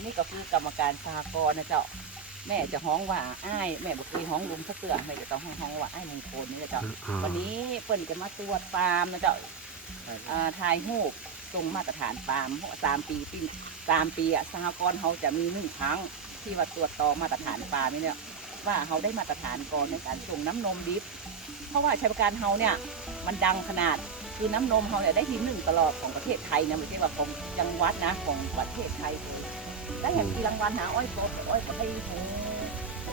นนี้ก็คือกรรมการสหกรณ์นะเจ้า แม่จะฮ้องว่าอ้ายแม่บอกเคยฮ้องลุมสักเตือแม่จะต้องฮ้องว่าอ้ายมงคลนี่นะเจ้าอ๋อวันนี้เปิ้นจะมาตรวจฟาร์มนะเจ้าอ่าถ่ายรูปทรงมาตรฐานฟาร์มเพราะว่าสามปีปีสามปีอะสหกรณ์เขาจะมีหนึ่งครั้งที่ว่าตรวจต่อมาตรฐานฟาร์มนี่เนี่ยว่าเขาได้มาตรฐานก่อนในการส่งน้ำนมดิบ เพราะว่าชัยประการเฮาเนี่ยมันดังขนาดคือน้ำนมเฮาเนี่ยได้ที่หนึ่งตลอดของประเทศไทยนะไม่ใช่ว่าของจังหวัดนะของประเทศไทยเลย ได้เห็นทีรางวัลหาอ้อยโตอ้อยก็ได้โห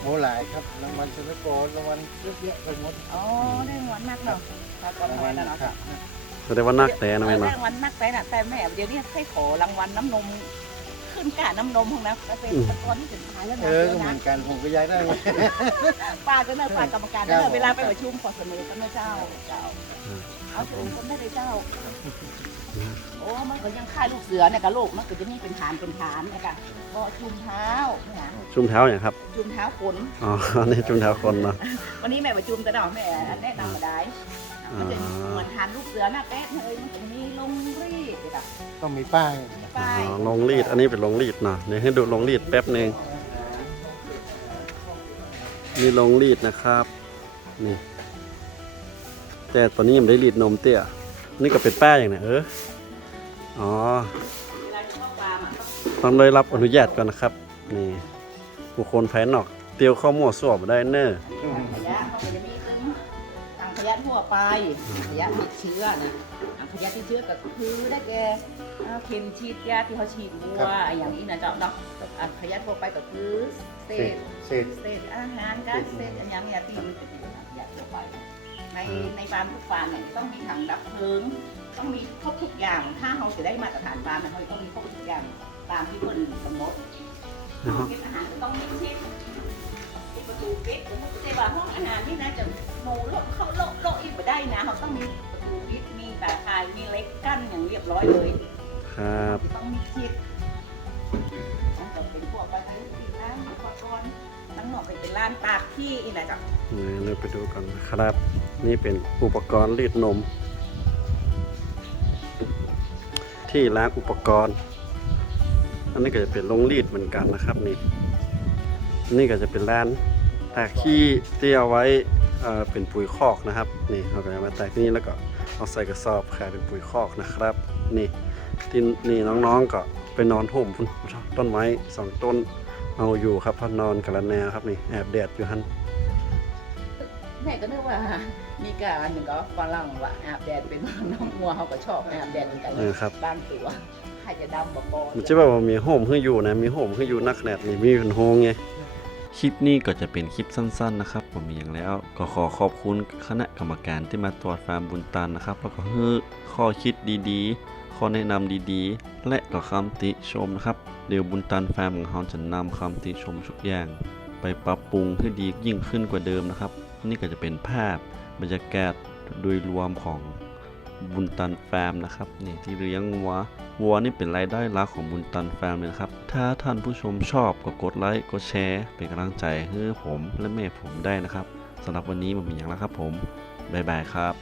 โหหลายครับรางวัลชนโกรางวัลเยอะแยะไปหมดอ๋อได้รางวัลมากเนาะสหกรณ์รางไทวัยลแล้วเนาะครับแสดงว่านักแต่นะแม่ได้เนาะรางวัลนักแต่น่ะแต่แม่เดี๋ยวนี้ให้ขอรางวัลน้ำนมขึ้นกาน้ำนมของนะแล้วเป็นตอนที่ถึงท้ายแล้วนะเออก็เหมือนกันผมก็อยากได้เหมือนกันป้าก็เนอะป้ากรรมการครัเนบอะเวลาไปประชุมขอเสนอกันนะเจ้าเจ้า เอาเชิญคนได้เลยเจ้า โอ้มันก็ยังค่ายลูกเสือเนี่ยกับลูกมันก็จะมีเป็นฐานเป็นฐานเนี่ยค่ะก็จุ่มเท้าเนี่ยชุ่มเท้าอย่างครับ จุ่มเท้าขนอ๋อ นี่ชุ่มเท้าคนเนาะ วันนี้แม่ประชุมกันเนาะแม่แนะนำมาได้มันจะเหมือนฐานลูกเสือหน้าแป๊ดเลยมันจะมีลงรีดเลยค่ะต้องมีป้ายป้ายอ๋อลงรีด อันนี้เป็นลงรีดเนาะ เดี๋ยวให้ดูลงรีดแป๊บหนึ่งนี่ลงรีดนะครับ นี่ แต่ตอนนี้ยังไม่ได้รีดนมเตี้ยนี่ก็เป็นแป้อย่างเนี่ยเอออ๋อต้องได้รับอนุญาตก่อนนะครับ นี่บุคคลภายนอก เตียวข้ามั่วสวบได้เนอะถังขยะเขาจะมีตึ้งถังขยะทั่วไปขยะติดเชื้อนะ ขยะติดเชื้อก็คือได้แก่อ่าเข็มฉีดยาที่เขาฉีดวัวอย่างนี้นะเจ้าเนาะอะขยะทั่วไปก็คือเศเศษษเศษ เศษอาหารก๊าซเศษอันยังเนี่ยที่มันเป็นขยะทั่วไป ในในฟาร์มทุกฟาร์มเนี่ยต้องมีถังดับเพลิงต้องมีครบทุกอย่างถ้าเราจะได้มาตรฐานฟาร์มเนี่ยเขาต้องมีครบทุกอย่างตามที่เพิ่นกำหนดนะครับเก็บอาหารก็ต้องมีชิดปิดประตูปิดสมมติว่าห้องอาหารนี่นะจะโมโลเข้าโลโลอีกไม่ได้นะเขาต้องมีประตูปิดมีตาข่ายมีเล็กกั้นอย่างเรียบร้อยเลย ครับ ต้องมีชิดมันจะเป็นพวกกระถิ่นที่ร้านอุปกรณ์ทั้งหมดเป็นเป็นร้านตากที่อีนะจ๊ะนี่เราไปดูกันนะครับ นี่เป็นอุปกรณ์รีดนม ที่ล้างอุปกรณ์ อันนี้ก็จะเป็นโรงรีดเหมือนกันนะครับนี่นี่ก็จะเป็นร้านตากขี้ที่เอาไว้ เอ่อเป็นปุ๋ยคอกนะครับ นี่เราก็จะมาตากที่นี่แล้วก็เอาใส่กระสอบขายเป็นปุ๋ยคอกนะครับ นี่ที่นี่น้องๆก็ไปนอนห่มพุ่นต้นไม้สองต้นเอาอยู่ครับพอนอนกันละแนวครับนี่แอบแดดอยู่ฮันแม่ก็นึกว่ามีการหนึ่งก็ฝรั่งว่าอาบแดดเป็นน้องมัวเขาก็ชอบอาบแดดเหมือนกันเออครับบ้านตัวใครจะดำบ่บอมันจะแบบว่ามีโฮมให้อยู่นะมีโฮมให้อยู่นักแดดนี่มีเป็นโฮงไง คลิปนี้ก็จะเป็นคลิปสั้นๆนะครับ ผมมีอย่างแล้ว ก็ขอขอบคุณคณะกรรมการที่มาตรวจฟาร์มบุญตันนะครับ แล้วก็ให้ข้อคิดดีๆ ข้อแนะนำดีๆ และก็คำติชมนะครับ เดี๋ยวบุญตันฟาร์มของเราจะนำคำติชมทุกอย่าง ไปปรับปรุงให้ดียิ่งขึ้นกว่าเดิมนะครับ นี่ก็จะเป็นภาพบรรยากาศโดยรวมของ บุญตันแฟมนะครับนี่ที่เลี้ยงวัววัวนี่เป็นรายได้หลักของบุญตันแฟมเลยนะครับ ถ้าท่านผู้ชมชอบก็กดไลค์กดแชร์เป็นกำลังใจให้ผมและแม่ผมได้นะครับสำหรับวันนี้มันมีอย่างแล้วครับผมบ๊ายบายครับ